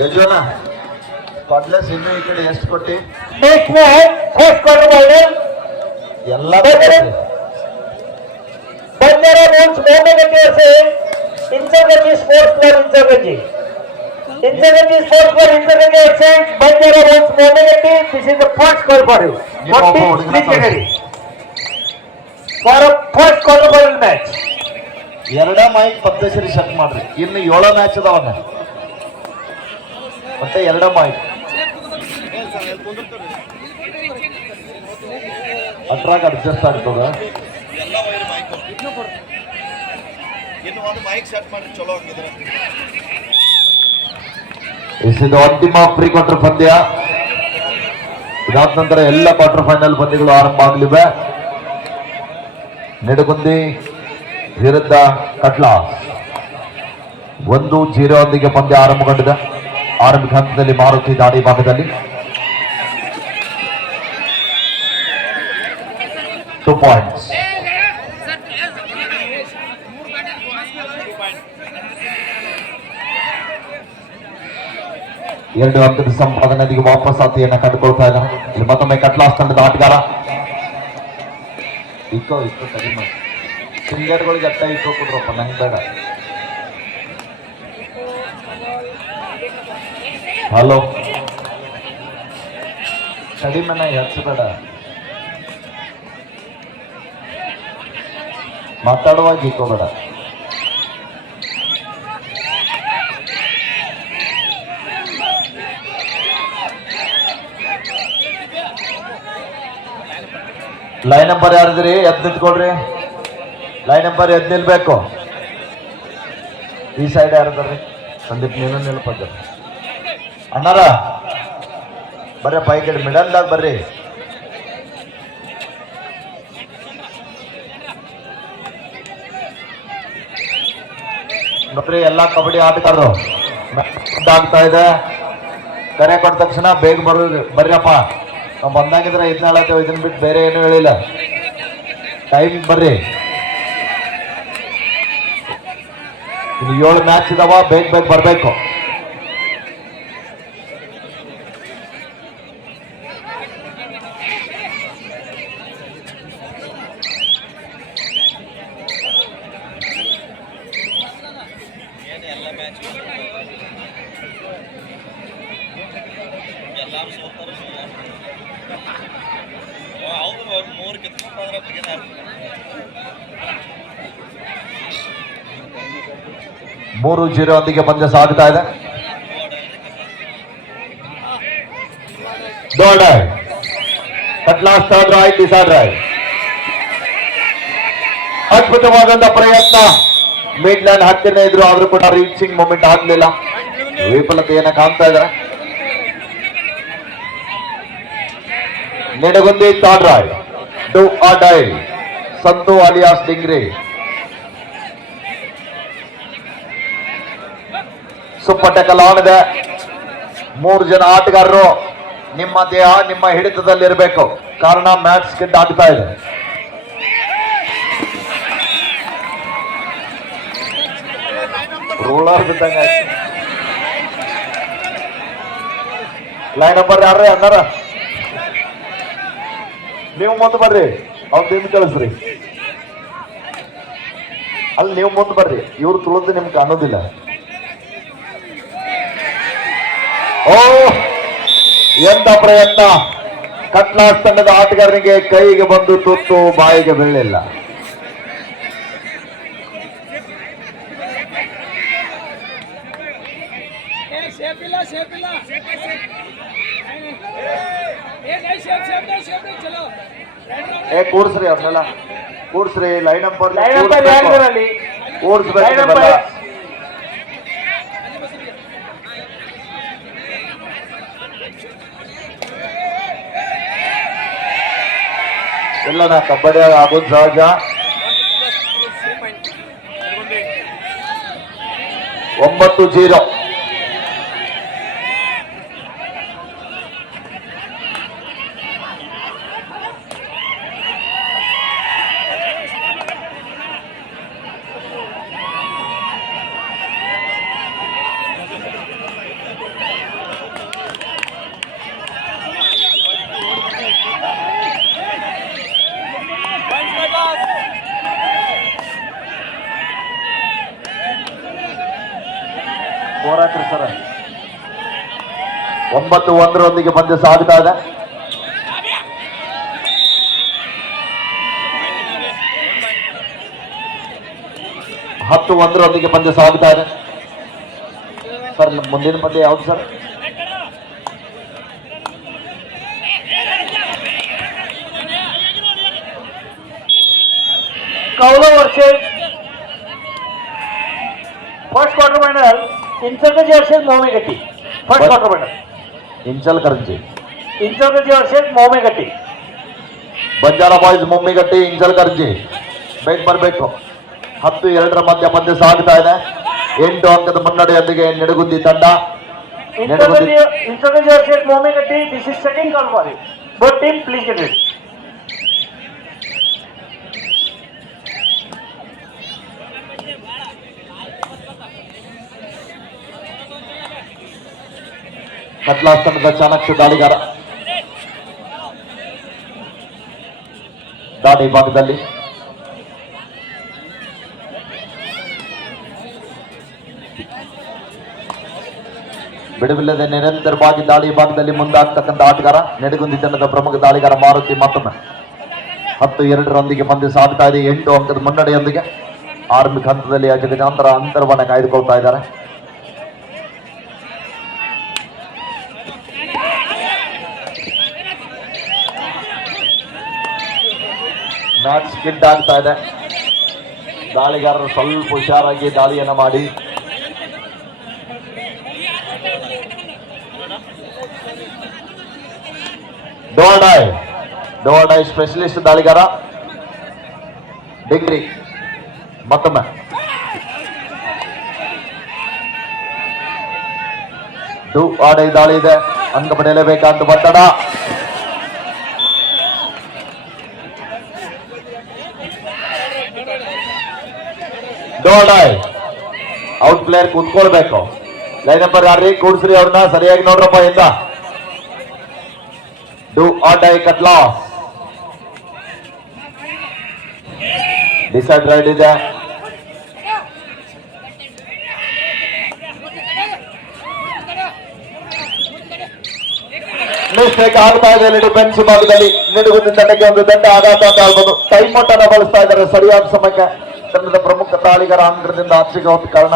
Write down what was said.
ಯಜಮಾನ ಕೊಡ್ಲೆಸ್ ಇನ್ನು ಈ ಕಡೆ ಎಷ್ಟು ಕೊಟ್ಟಿ next match first quarter final ಎಲ್ಲ Banjara rules Mohammed versus Insurgency Sports Club Insurgency. Insurgency Sports Club Insurgency exchange Banjara rules Mohammed. This is the first score for you. What team please get ready for a first quarter final match. ಎರಡ mic ಪದ್ಧತಿ set ಮಾಡ್ರಿ. ಇನ್ನು 7 match ಅದಾವನ್ನ ಮತ್ತೆ ಎರಡ mic ಅಟ್ರಾಕ್ adjust ಆಗ್ತದ. ಇದು ಅಂತಿಮ pre quarter ಪಂದ್ಯ. ಇದಾದ ನಂತರ ಎಲ್ಲ ಕ್ವಾರ್ಟರ್ ಫೈನಲ್ ಪಂದ್ಯಗಳು ಆರಂಭ ಆಗಲಿವೆ. ನಿಡಗುಂದಿ ವಿರುದ್ಧ ಕಟ್ಲಾ 1-0 ಪಂದ್ಯ ಆರಂಭಗೊಂಡಿದೆ. ಆರಂಭಿಕ ಹಂತದಲ್ಲಿ ಮಾರುತಿ ದಾಳಿ ಭಾಗದಲ್ಲಿ 2 ಪಾಯಿಂಟ್ಸ್. ಎರಡು ಅಂಕದ ಸಂಪಾದನೆಗೆ ವಾಪಸ್ ಆತಿಯನ್ನು ಕಂಡುಕೊಳ್ತಾ ಇದ್ದಾರೆ. ಇಲ್ಲಿ ಮತ್ತೊಮ್ಮೆ ಕಟ್ಲಾಸ್ ತಂಡದ ಆಟಗಾರ ಇಕ್ಕೋ ಕಡಿಮೆ ಸಿಂಗರ್ಗಳಿಗೆ ಅಟ್ಟ ಇಕ್ಕೋ ಕೊಡ್ರಪ್ಪ, ನಂಗೆ ಬೇಡ. ಹಲೋ ಕಡಿಮೆನ ಹೆಚ್ಚಬೇಡ, ಮಾತಾಡುವಾಗ ಇಕ್ಕೋಬೇಡ. Line number ಯಾರಿದ್ರಿ? ಎದ್ದು ನಿಂತ್ಕೊಳ್ರಿ. ಲೈನ್ ನಂಬರ್ ಎದ್ದು ನಿಲ್ಬೇಕು. ಈ ಸೈಡ್ ಯಾರದ್ರಿ? ಸಂದೀಪ್ ನೀನು ನಿಲ್ಪದ ಅಣ್ಣಾರ ಬರ್ರಿ ಪೈ ಕಡೆ ಮಿಡಲ್ದಾಗ ಬರ್ರಿ. ನೋಡ್ರಿ ಎಲ್ಲಾ ಕಬಡ್ಡಿ ಆಟಗಾರರು ಆಗ್ತಾ ಇದೆ. ಕರೆ ಕೊಟ್ಟ ತಕ್ಷಣ ಬೇಗ ಬರ್ರಿಯಪ್ಪ. ನಾವು ಬಂದಾಗಿದ್ರೆ ಇದನ್ನ ಹೇಳತ್ತೇವೆ, ಇದನ್ನ ಬಿಟ್ಟು ಬೇರೆ ಏನು ಹೇಳಿಲ್ಲ. ಟೈಮ್ ಬರ್ರಿ. ಇನ್ನು 7 ಮ್ಯಾಚ್ ಇದಾವ, ಬೇಗ ಬರ್ಬೇಕು. ಮೂರು 0 ಪಂದ್ಯ ಸಾಗ್ತಾ ಇದೆ. ಕಟ್ಲಾಸ್ ಥರ್ಡ್ ರೈಟ್, ಡಿಸೈಡ್ ರೈಟ್. ಅದ್ಭುತವಾದಂತ ಪ್ರಯತ್ನ. ಮಿಡ್ ಲೈನ್ ಹತ್ತಿರನೇ ಇದ್ರು, ಆದ್ರೂ ಕೂಡ ರೀಚಿಂಗ್ ಮೂಮೆಂಟ್ ಆಗ್ಲಿಲ್ಲ. ವಿಫಲತೆಯನ್ನ ಕಾಣ್ತಾ ಇದ್ದಾರೆ. Nidagundi third right, do or die. Santhu alias Dingri. Super tackle on ಇದೆ. 3 ಜನ ಆಟಗಾರರು ನಿಮ್ಮ ದೇಹ ನಿಮ್ಮ ಹಿಡಿತದಲ್ಲಿರಬೇಕು, ಕಾರಣ ಮ್ಯಾಚ್ ಸ್ಕಿಡ್ ಆಗ್ತಾ ಇದೆ. ರೋಲರ್ ಬಿದ್ದಂಗ. ಲೈನ್ ನಂಬರ್ ಯಾರ್ರಿ ಅಣ್ಣಾರ? ನೀವು ಮುಂದೆ ಬರ್ರಿ, ಅವ್ರು ನಿಮ್ ಕಳಿಸ್ರಿ. ಅಲ್ಲಿ ನೀವು ಮುಂದೆ ಬರ್ರಿ, ಇವ್ರು ತುಳಿದು ನಿಮ್ಗೆ ಅನ್ನೋದಿಲ್ಲ. ಓ ಎಂತ ಪ್ರಯತ್ನ. ಕಟ್ಲಾಸ್ ತಂಡದ ಆಟಗಾರನಿಗೆ ಕೈಗೆ ಬಂದು ತುತ್ತು ಬಾಯಿಗೆ ಬೀಳಲಿಲ್ಲ. ಕೂಡ್ಸ್ರಿ ಅವ್ರನ್ನೆಲ್ಲ ಕೂಡ್ಸ್ರಿ. Line number ಕೂಡ್ಸ್ಬೇಕು. ಎಲ್ಲ ಕಬಡ್ಡಿ ಆಗೋದು ಸಹಜ. 9-0. ಹೋರಾಕ್ರಿ ಸರ್. 9-1 ಪಂದ್ಯ ಸಾಗ್ತಾ ಇದೆ. ಹತ್ತು 1 ಪಂದ್ಯ ಸಾಗ್ತಾ ಇದೆ ಸರ್. ಮುಂದಿನ ಪಂದ್ಯ ಯಾವ್ದು sir? Kaulo versus first quarter final. Insurgency versus Momegatti. First quarter final. Inchal Karji. Insurgency versus Momegatti. Banjara boys Mummigatti, Inchal Karji. ಬೇಗ ಬರಬೇಕು. 10-2 ಮಧ್ಯ ಪಂದ್ಯ ಸಾಗ್ತಾ ಇದೆ. 8 ಅಂಕದ ಮುನ್ನಡೆಯೊಂದಿಗೆ ನಿಡಗುಂದಿ ತಂಡ. Insurgency versus Momegatti. This is second call for it. Both team please get it. ಕತ್ಲಾಸ್ತನದ Chanakya ದಾಳಿಗಾರ ದಾಡಿ ಭಾಗದಲ್ಲಿ ಬಿಡುವಿಲ್ಲದೆ ನಿರಂತರವಾಗಿ ದಾಳಿ ಭಾಗದಲ್ಲಿ ಮುಂದಾಗ್ತಕ್ಕಂಥ ಆಟಗಾರ ನೆಡಗುಂದಿ ತಂಡದ ಪ್ರಮುಖ ದಾಳಿಗಾರ ಮಾರುತಿ. ಮತ್ತೊಮ್ಮೆ 10-2 ಪಂದ್ಯ ಸಾಗ್ತಾ ಇದೆ. 8 ಅಂಕದ ಮುನ್ನಡೆಯೊಂದಿಗೆ ಆರಂಭಿಕ ಹಂತದಲ್ಲಿ ಅಜಗಜಾಂತರ ಅಂತರವನ್ನು ಕಾಯ್ದುಕೊಳ್ತಾ ಇದ್ದಾರೆ. ಮ್ಯಾಚ್ ಸ್ಕಿಡ್ ಆಗ್ತಾ ಇದೆ. ದಾಳಿಗಾರರು ಸ್ವಲ್ಪ ಹುಷಾರಾಗಿ ದಾಳಿಯನ್ನ ಮಾಡಿ ಡೋಡಾಯ್ ಸ್ಪೆಷಲಿಸ್ಟ್ ದಾಳಿಗಾರ ಡಿಗ್ರಿ. ಮತ್ತೊಮ್ಮೆ ಡೂ ಆಡೈ ದಾಳಿ ಇದೆ. ಅಂಕ ಪಡೆಯಲೇಬೇಕಂತ ಒತ್ತಡ. ಡೋಡಾಯ್ ಔಟ್ ಪ್ಲೇಯರ್ ಕುತ್ಕೊಳ್ಬೇಕು. ಲೈನ್ ನಂಬರ್ ಯಾರ್ರಿ? ಕೂಡ್ಸ್ರಿ ಅವ್ರನ್ನ ಸರಿಯಾಗಿ ನೋಡ್ರಪ್ಪ. ಇಂದ ಡೂ ಆಡೈ ಕಟ್ಲಾ ಡಿಸೈಡ್ ರೈಡ್ ಇದೆ. ಮಿಸ್ಟೇಕ್ ಆಗ್ತಾ ಇದೆ ಡಿಫೆನ್ಸ್ ಭಾಗದಲ್ಲಿ. ನಿಡುಗುಂದಿ ತಂಡಕ್ಕೆ ಒಂದು ದೊಡ್ಡ ಆಘಾತ ಅಂತ ಹೇಳ್ಬೋದು. ಟೈಮ್ ಔಟ್ ಅನ್ನ ಬಳಸ್ತಾ ಇದ್ದಾರೆ ಸರಿಯಾದ ಸಮಯಕ್ಕೆ. ತಂಡದ ಪ್ರಮುಖ ದಾಳಿಗಾರ ಅಂಕದಿಂದ ಆಚೆಗೆ ಹೋದ ಕಾರಣ